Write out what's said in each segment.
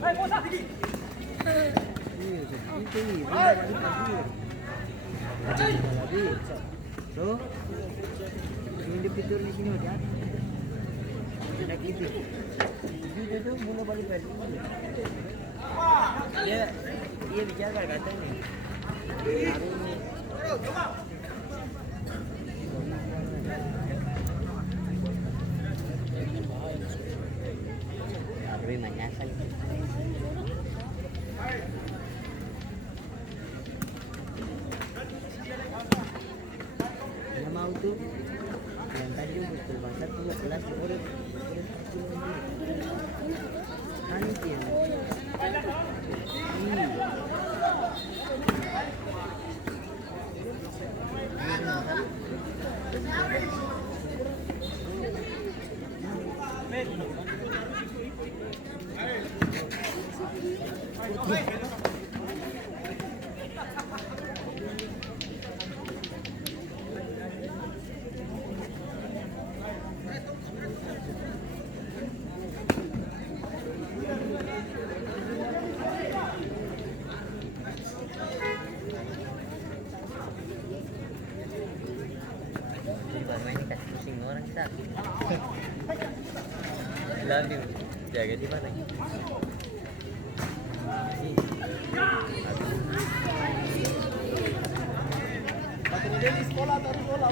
Tuh, ini fitur di sini aja. Ada gitu. Dia tuh mulai balik lagi. Dia bicara katanya. Hari ini. Tapi menyasar. Mau tuh yang tadi betul bahasa 12 urut nanti love you. Jaga di mana? Dia di sekolah tadi olah.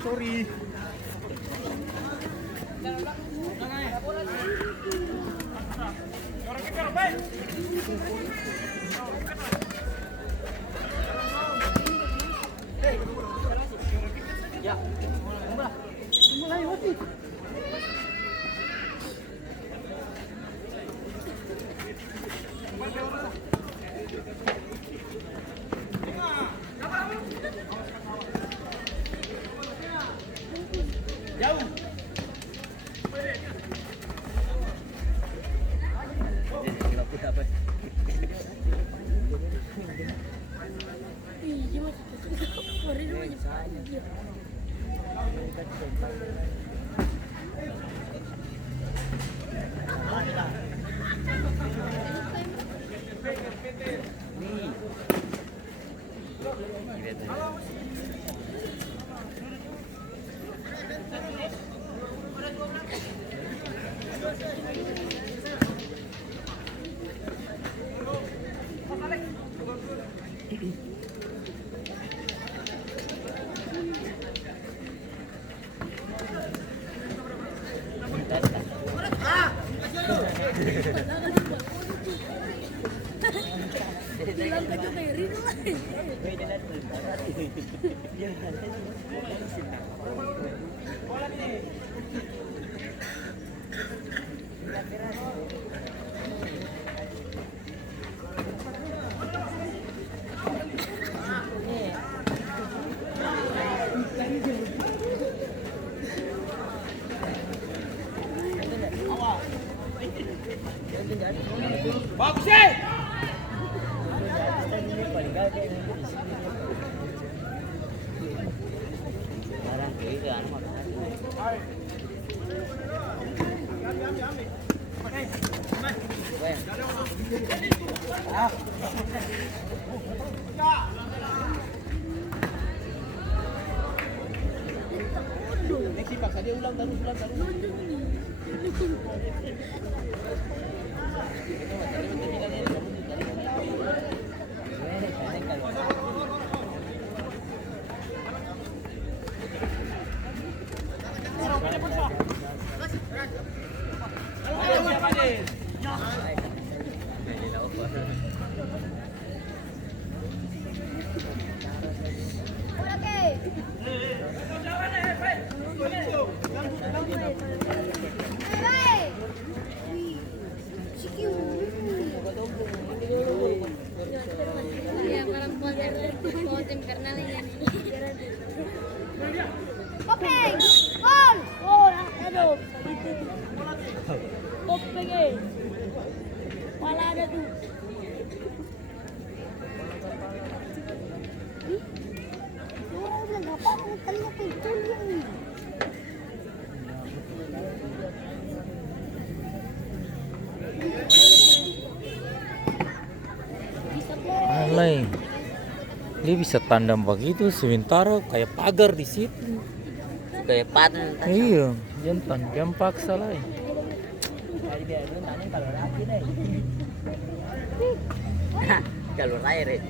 Sorry. Ya. Mulai hobi. Jauh. Iya masih baru dulu aja. Bilang ke Mary lah. Bagus sih. Barang itu anu Next paksa dia ulang terus. Ya, parang konten karena yan. Popeng! Gol! Gol! Ano? Popeng eh. Wala na tu. Orang bilang apa? Tanya pintu ni. Alay, dia bisa tandem begitu sementara kayak pagar di situ. Kayak paten. Iya, jantan jam paksa lah. Dari dia dulu nanya kalau laki deh. Jalur air ya.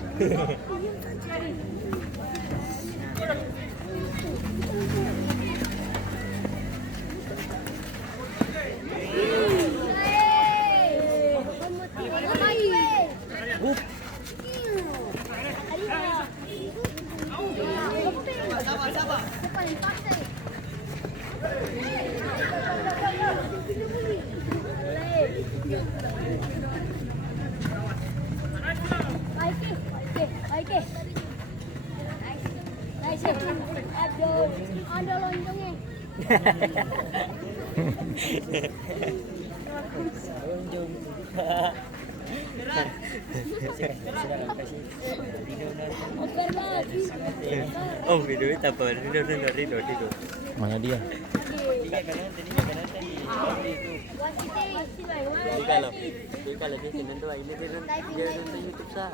Ada loncengnya. Oh, video itu apa? Video dari itu. Mana dia? Kalau dia senang tuh ini dia nonton YouTube sah.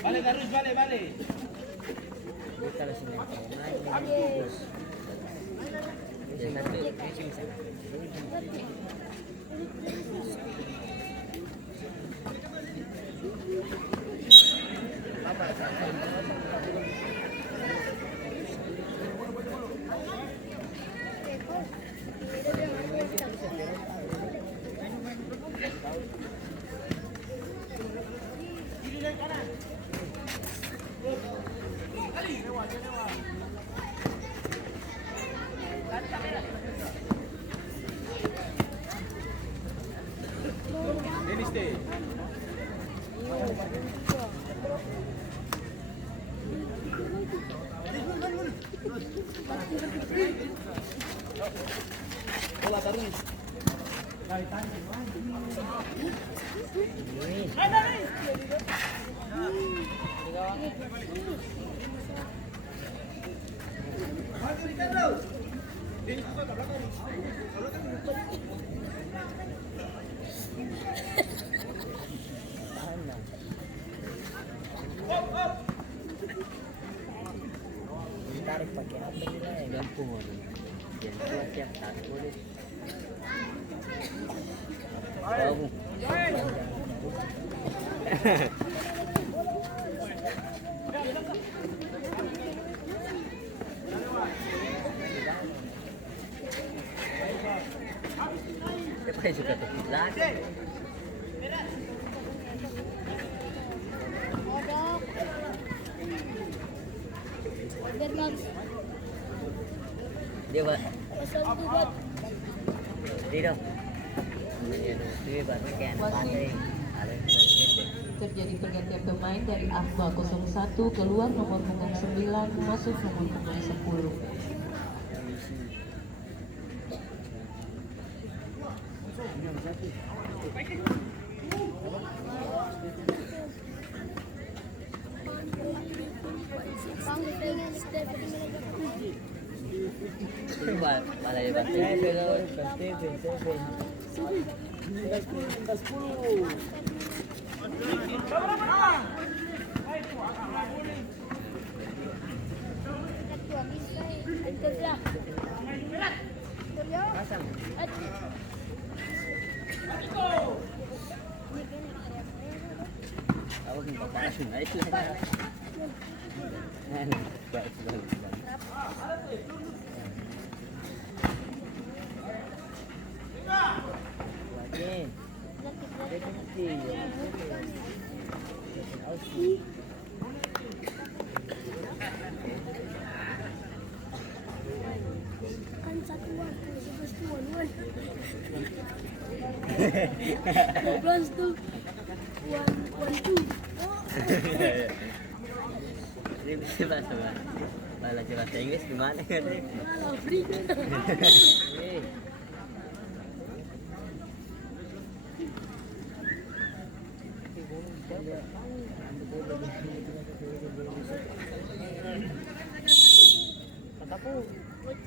Vale, Darus, vale. Kalau sini bagus. Tarik pakai apa nilai gampang jadi buat tiap tas boleh kamu siapa yang suka tepuk lagi Biar bagus. Dia buat Pasal tu buat. dia dong. Dia buat kan pantai. Ada gitu. Terjadi pergantian pemain dari Akba 01 keluar nomor punggung 9 masuk nomor punggung 10. Bang pengen step Malah dia pantai pero pantai. tua bisa. Kerja. Kerja. Pasang. Ako kung papasun ay sila. Baik sekali. Wajib. Kan satuan, 12 tu. 1 2. Ini bisa bahasa malah bahasa Inggris gimana kan? Malah free.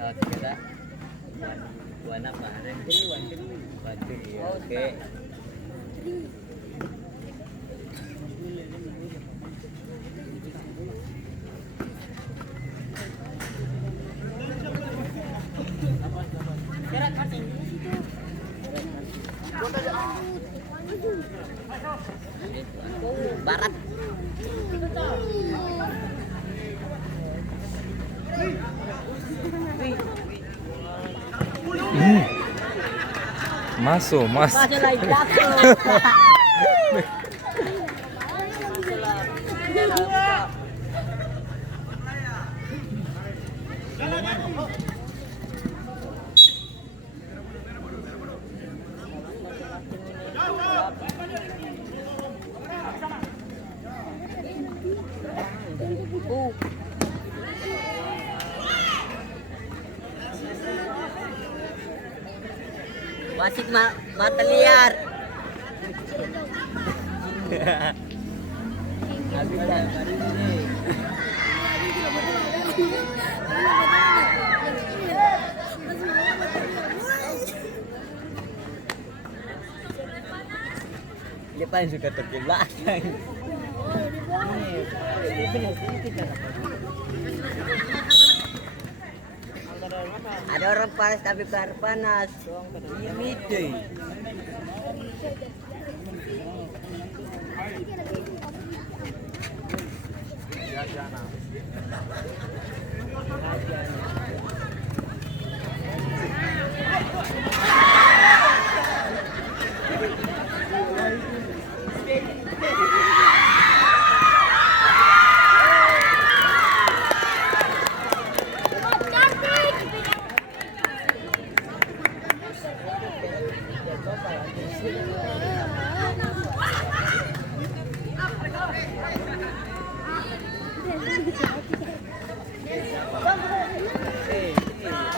Oh, kita buat apa? Bantu ya. Oke. Barat. Masuk. Wasit mata liar. Habis dah. Dia paling suka terjebak. Ada orang panas tapi panas. Ini deh.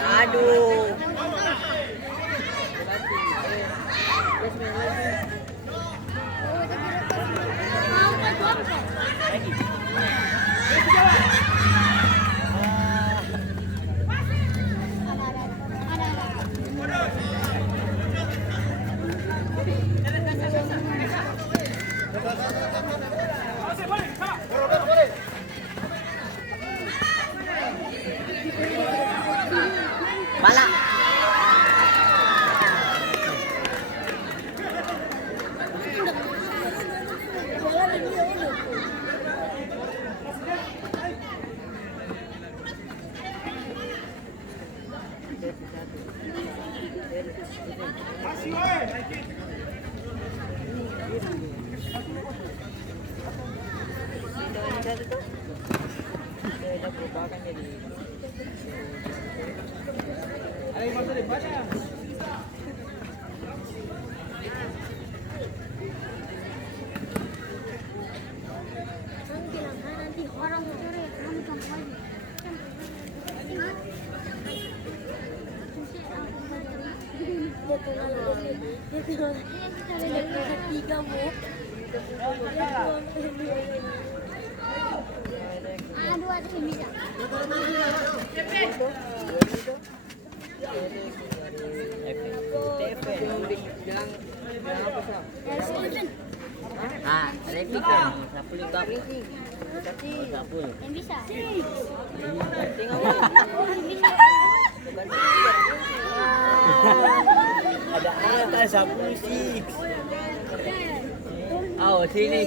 Aduh. Bala. Jadi bilang kan nanti orang sore kamu campur lagi. Tiga bu. Dua tuh bisa. Yang apa sih? Ah, ready kan? Sapul itu apa? Sapul. Yang bisa. Ada apa sapul sih? Oh, sini.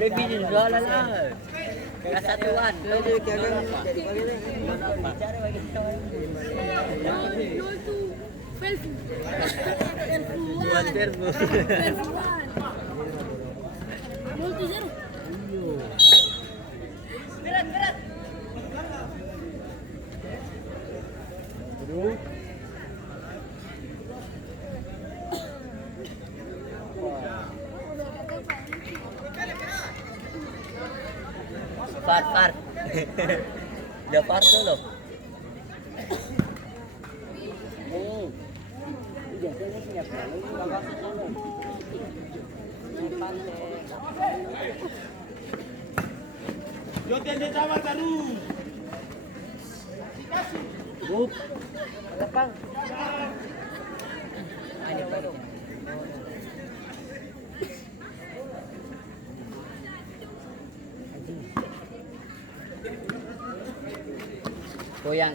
Lebih jualan lah. Kesatuan. Jadi kalian jadi Bicara bagi buat terbu. Far. Udah far tuh loh. biasanya siap kalau ini bapak sana. Joten dia sama terus. Buk. Lepang. Ada warung. Goyang.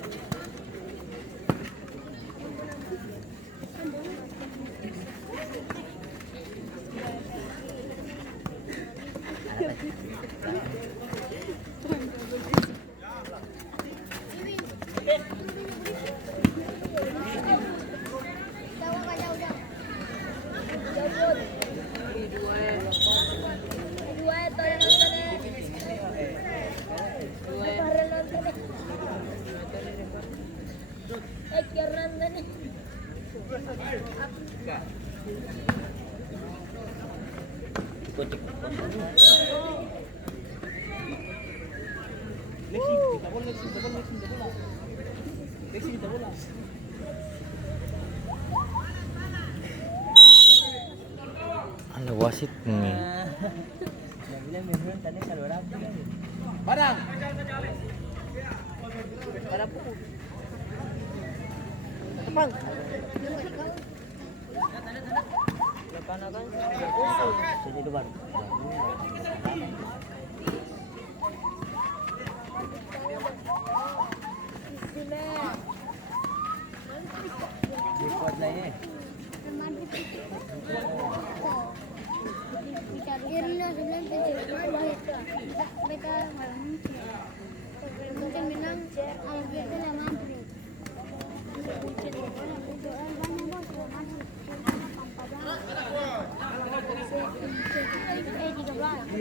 Ada wasit nih. Barang. Lepang. Lepas akan jadi depan. Buat lain. Irina sebenarnya mereka mungkin bilang kalau kita yang mantri.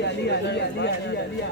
Lia.